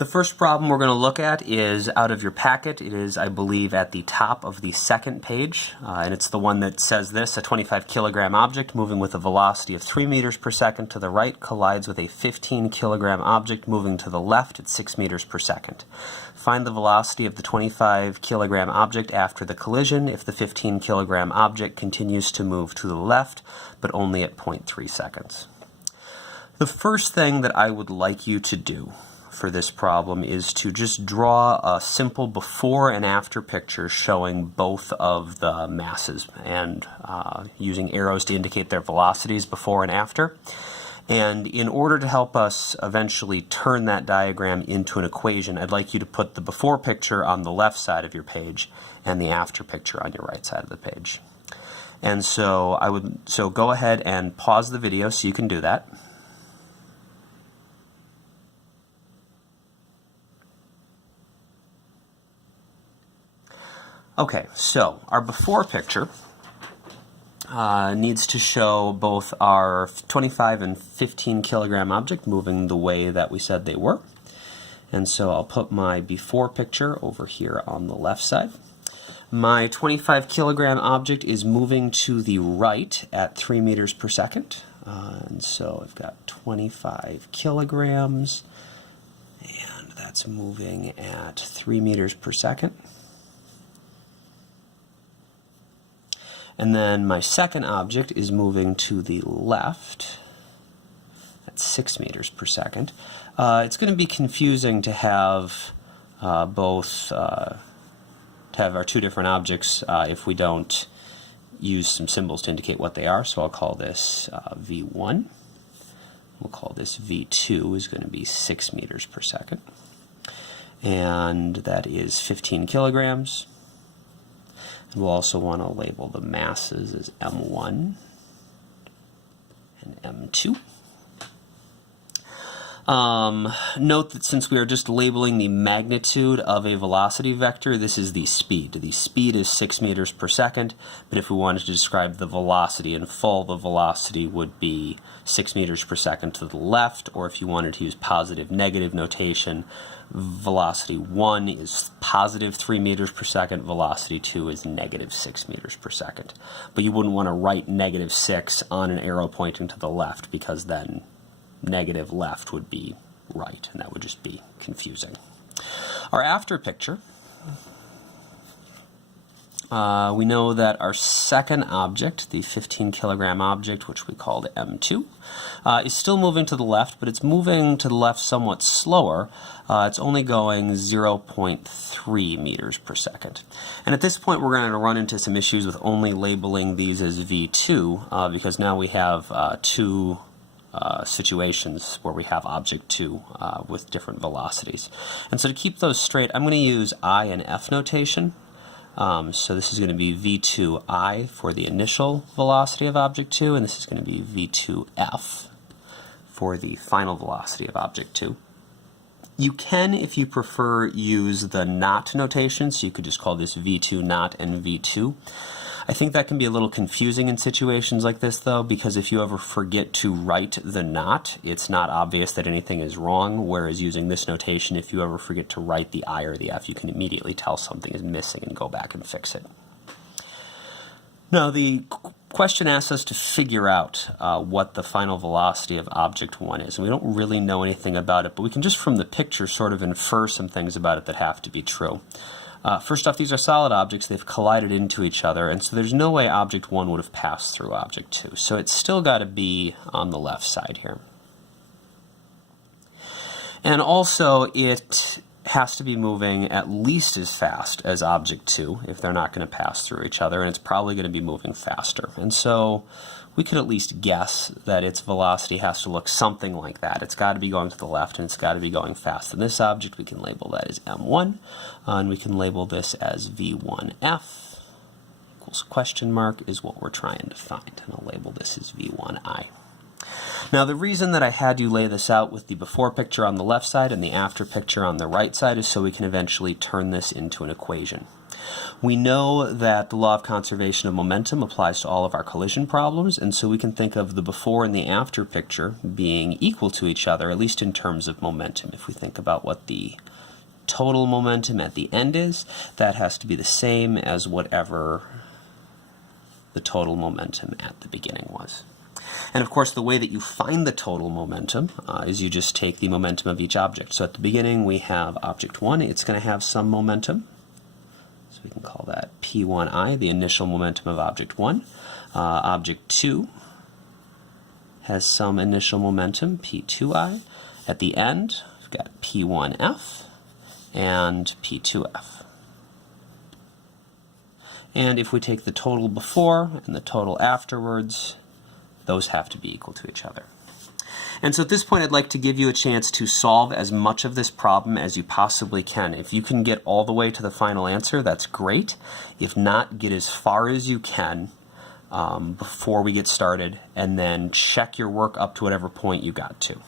The first problem we're going to look at is out of your packet. It is, I believe, at the top of the second page, and it's the one that says this: a 25 kilogram object moving with a velocity of 3 meters per second to the right collides with a 15 kilogram object moving to the left at 6 meters per second. Find the velocity of the 25 kilogram object after the collision if the 15 kilogram object continues to move to the left, but only at 0.3 seconds. The first thing that I would like you to do for this problem is to just draw a simple before and after picture showing both of the masses and using arrows to indicate their velocities before and after. And in order to help us eventually turn that diagram into an equation, I'd like you to put the before picture on the left side of your page and the after picture on your right side of the page. And so go ahead and pause the video so you can do that. Okay, so our before picture needs to show both our 25 and 15 kilogram object moving the way that we said they were. And so I'll put my before picture over here on the left side. My 25 kilogram object is moving to the right at 3 meters per second. And so I've got 25 kilograms, and that's moving at 3 meters per second. And then my second object is moving to the left at 6 meters per second. It's going to be confusing to have to have our two different objects if we don't use some symbols to indicate what they are. So I'll call this V1. We'll call this V2 is going to be 6 meters per second. And that is 15 kilograms. We'll also want to label the masses as M1 and M2. Note that since we are just labeling the magnitude of a velocity vector, this is the speed. The speed is 6 meters per second, but if we wanted to describe the velocity in full, the velocity would be 6 meters per second to the left, or if you wanted to use positive-negative notation, velocity 1 is positive 3 meters per second, velocity 2 is negative 6 meters per second. But you wouldn't want to write negative 6 on an arrow pointing to the left, because then negative left would be right, and that would just be confusing. Our after picture, we know that our second object, the 15 kilogram object, which we called M2, is still moving to the left, but it's moving to the left somewhat slower. It's only going 0.3 meters per second. And at this point we're going to run into some issues with only labeling these as V2 because now we have two situations where we have object 2 with different velocities. And so to keep those straight, I'm going to use I and F notation. So this is going to be V2I for the initial velocity of object 2, and this is going to be V2F for the final velocity of object 2. You can, if you prefer, use the not notation, so you could just call this V2 not and V2. I think that can be a little confusing in situations like this, though, because if you ever forget to write the not, it's not obvious that anything is wrong, whereas using this notation, if you ever forget to write the I or the F, you can immediately tell something is missing and go back and fix it. Now, the question asks us to figure out what the final velocity of object 1 is, and we don't really know anything about it, but we can just from the picture sort of infer some things about it that have to be true. First off, these are solid objects. They've collided into each other, and so there's no way object 1 would have passed through object 2. So it's still got to be on the left side here. And also, it has to be moving at least as fast as object 2 if they're not going to pass through each other, and it's probably going to be moving faster. And so we could at least guess that its velocity has to look something like that. It's got to be going to the left, and it's got to be going faster than this object. We can label that as M1, and we can label this as V1F equals question mark is what we're trying to find, and I'll label this as V1I. Now the reason that I had you lay this out with the before picture on the left side and the after picture on the right side is so we can eventually turn this into an equation. We know that the law of conservation of momentum applies to all of our collision problems, and so we can think of the before and the after picture being equal to each other, at least in terms of momentum. If we think about what the total momentum at the end is, that has to be the same as whatever the total momentum at the beginning was. And of course, the way that you find the total momentum is you just take the momentum of each object. So at the beginning, we have object 1. It's going to have some momentum. So we can call that P1I, the initial momentum of object 1. Object 2 has some initial momentum, P2I. At the end, we've got P1F and P2F. And if we take the total before and the total afterwards, those have to be equal to each other. And so at this point, I'd like to give you a chance to solve as much of this problem as you possibly can. If you can get all the way to the final answer, that's great. If not, get as far as you can before we get started, and then check your work up to whatever point you got to.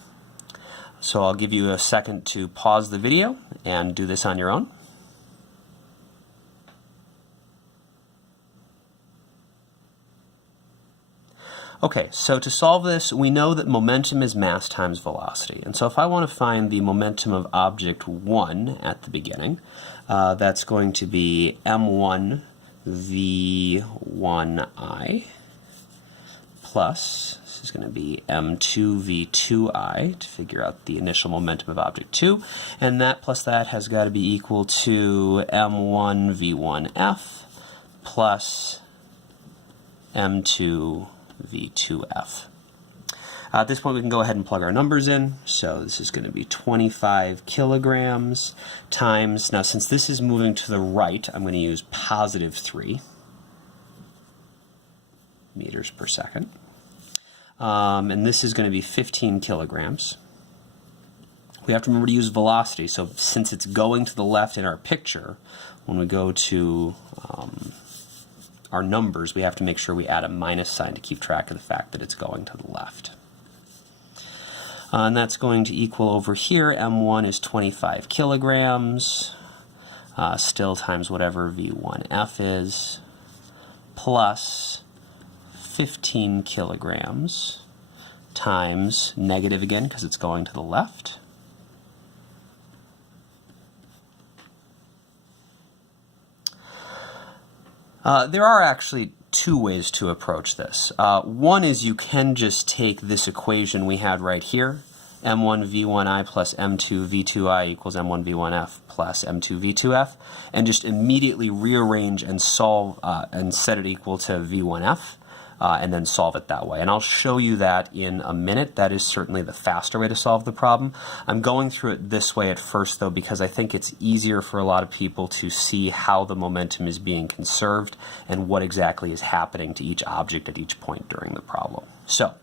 So I'll give you a second to pause the video and do this on your own. Okay, so to solve this, we know that momentum is mass times velocity. And so if I want to find the momentum of object 1 at the beginning, that's going to be m1 v1I plus, this is going to be m2 v2I to figure out the initial momentum of object 2. And that plus that has got to be equal to m1 v1F plus m2 v2F. At this point, we can go ahead and plug our numbers in. So this is going to be 25 kilograms times, now since this is moving to the right, I'm going to use positive 3 meters per second. And this is going to be 15 kilograms. We have to remember to use velocity. So since it's going to the left in our picture, when we go to our numbers, we have to make sure we add a minus sign to keep track of the fact that it's going to the left. And that's going to equal over here, m1 is 25 kilograms, still times whatever v1F is, plus 15 kilograms times negative again because it's going to the left. There are actually two ways to approach this. One is you can just take this equation we had right here, m1 v1I plus m2 v2I equals m1 v1F plus m2 v2F, and just immediately rearrange and solve and set it equal to v1F. And then solve it that way. And I'll show you that in a minute. That is certainly the faster way to solve the problem. I'm going through it this way at first, though, because I think it's easier for a lot of people to see how the momentum is being conserved and what exactly is happening to each object at each point during the problem. So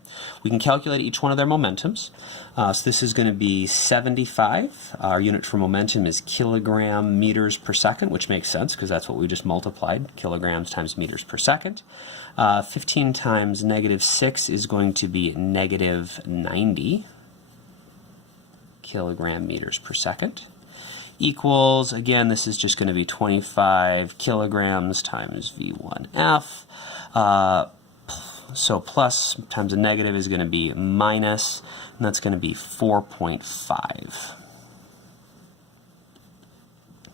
we can calculate each one of their momentums. So this is going to be 75. Our unit for momentum is kilogram meters per second, which makes sense because that's what we just multiplied, kilograms times meters per second. 15 times negative 6 is going to be negative 90 kilogram meters per second. Equals, again, this is just going to be 25 kilograms times V1F. So plus times a negative is going to be minus, and that's going to be 4.5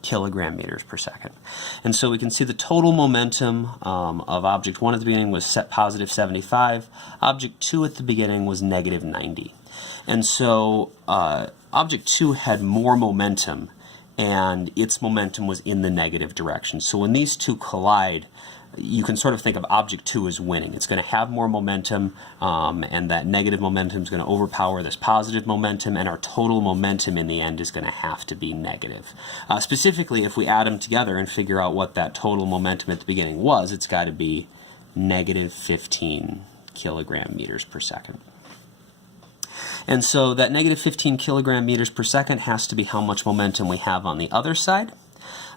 kilogram meters per second. And so we can see the total momentum of object 1 at the beginning was set positive 75. Object 2 at the beginning was negative 90. And so object 2 had more momentum, and its momentum was in the negative direction. So when these two collide, you can sort of think of object 2 as winning. It's going to have more momentum, and that negative momentum is going to overpower this positive momentum, and our total momentum in the end is going to have to be negative. Specifically, if we add them together and figure out what that total momentum at the beginning was, it's got to be negative 15 kilogram meters per second. And so that negative 15 kilogram meters per second has to be how much momentum we have on the other side.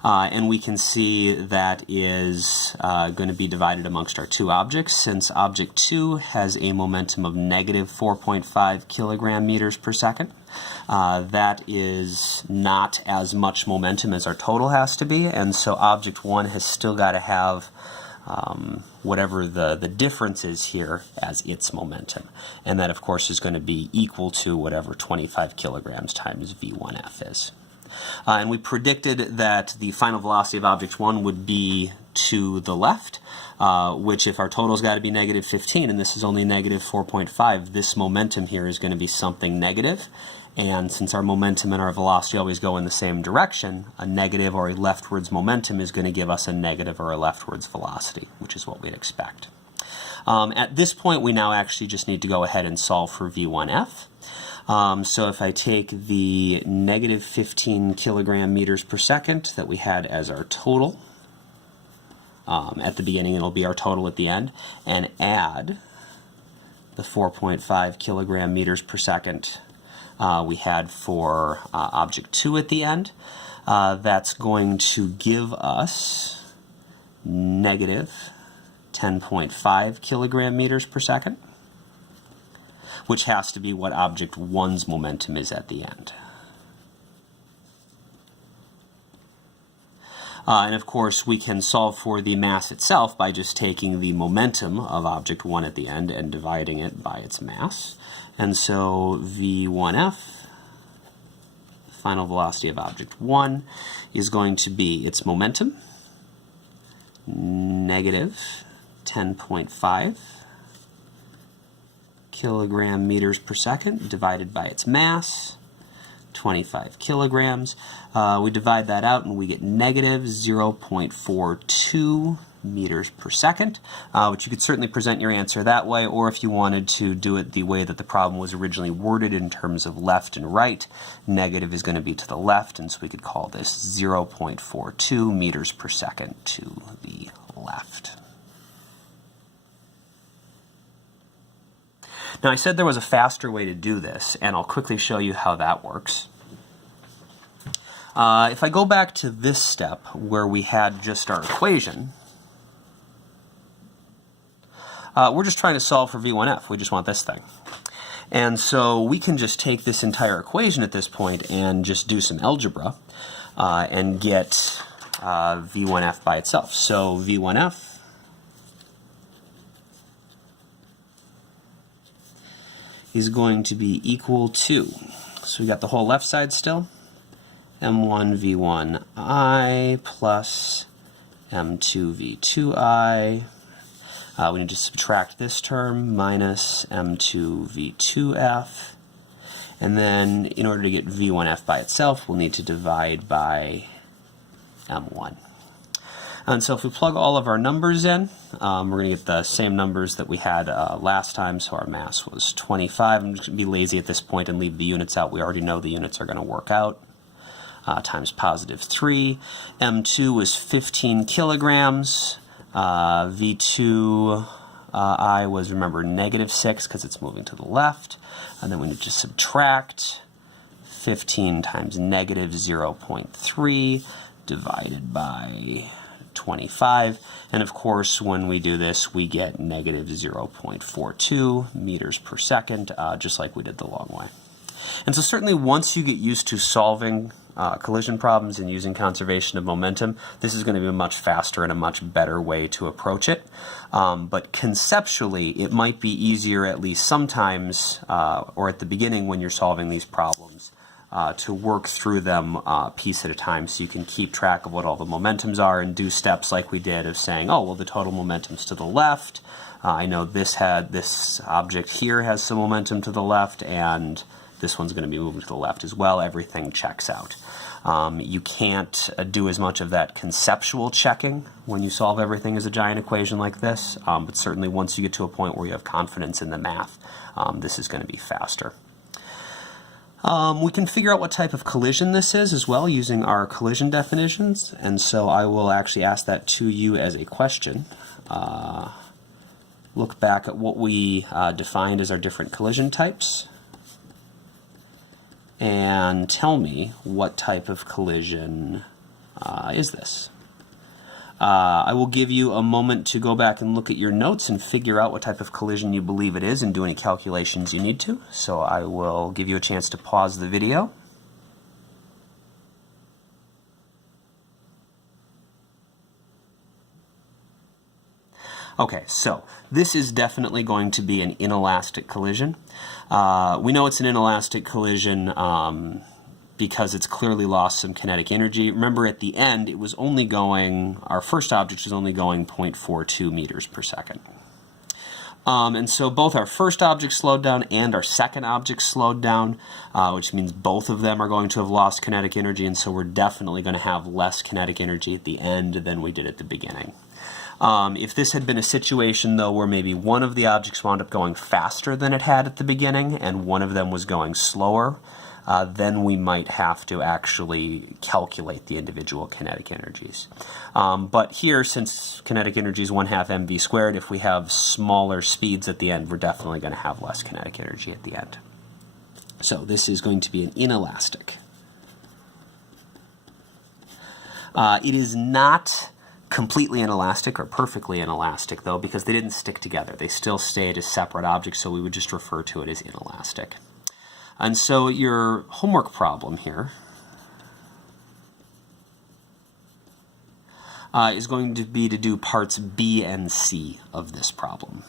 And we can see that is going to be divided amongst our two objects. Since object 2 has a momentum of negative 4.5 kilogram meters per second, that is not as much momentum as our total has to be, and so object 1 has still got to have whatever the difference is here as its momentum. And that, of course, is going to be equal to whatever 25 kilograms times v1f is. And we predicted that the final velocity of object 1 would be to the left, which if our total's got to be negative 15 and this is only negative 4.5, this momentum here is going to be something negative. And since our momentum and our velocity always go in the same direction, a negative or a leftwards momentum is going to give us a negative or a leftwards velocity, which is what we'd expect. At this point, we now actually just need to go ahead and solve for v1f. So if I take the negative 15 kilogram meters per second that we had as our total at the beginning, it'll be our total at the end, and add the 4.5 kilogram meters per second we had for object 2 at the end, that's going to give us negative 10.5 kilogram meters per second, which has to be what object 1's momentum is at the end. And of course, we can solve for the mass itself by just taking the momentum of object 1 at the end and dividing it by its mass. And so v1f, final velocity of object 1, is going to be its momentum, negative 10.5 kilogram meters per second divided by its mass, 25 kilograms. We divide that out and we get negative 0.42 meters per second, which you could certainly present your answer that way, or if you wanted to do it the way that the problem was originally worded in terms of left and right, negative is going to be to the left, and so we could call this 0.42 meters per second to the left. Now, I said there was a faster way to do this, and I'll quickly show you how that works. If I go back to this step where we had just our equation, we're just trying to solve for v1f. We just want this thing. And so we can just take this entire equation at this point and just do some algebra and get v1f by itself. So v1f is going to be equal to, so we got the whole left side still, m1 v1i plus m2 v2i. We need to subtract this term, minus m2 v2f. And then in order to get v1f by itself, we'll need to divide by m1. And so if we plug all of our numbers in, we're going to get the same numbers that we had last time. So our mass was 25. I'm just going to be lazy at this point and leave the units out. We already know the units are going to work out. Times positive 3. M2 was 15 kilograms. V2I was, remember, negative 6 because it's moving to the left. And then we need to subtract 15 times negative 0.3 divided by 25, and of course when we do this we get negative 0.42 meters per second, just like we did the long way. And so certainly once you get used to solving collision problems and using conservation of momentum, this is going to be a much faster and a much better way to approach it. But conceptually it might be easier, at least sometimes, or at the beginning when you're solving these problems, to work through them piece at a time, so you can keep track of what all the momentums are and do steps like we did of saying, oh, well, the total momentum's to the left. I know this object here has some momentum to the left, and this one's going to be moving to the left as well. Everything checks out. You can't do as much of that conceptual checking when you solve everything as a giant equation like this, but certainly once you get to a point where you have confidence in the math, this is going to be faster. We can figure out what type of collision this is as well using our collision definitions, and so I will actually ask that to you as a question. Look back at what we defined as our different collision types and tell me what type of collision is this. I will give you a moment to go back and look at your notes and figure out what type of collision you believe it is and do any calculations you need to. So I will give you a chance to pause the video. Okay, so this is definitely going to be an inelastic collision. We know it's an inelastic collision because it's clearly lost some kinetic energy. Remember, at the end, it was only going, our first object was only going 0.42 meters per second. And so both our first object slowed down and our second object slowed down, which means both of them are going to have lost kinetic energy, and so we're definitely going to have less kinetic energy at the end than we did at the beginning. If this had been a situation, though, where maybe one of the objects wound up going faster than it had at the beginning and one of them was going slower, then we might have to actually calculate the individual kinetic energies. But here, since kinetic energy is 1/2 mv squared, if we have smaller speeds at the end, we're definitely going to have less kinetic energy at the end. So this is going to be an inelastic. It is not completely inelastic or perfectly inelastic, though, because they didn't stick together. They still stayed as separate objects, so we would just refer to it as inelastic. And so your homework problem here is going to be to do parts B and C of this problem.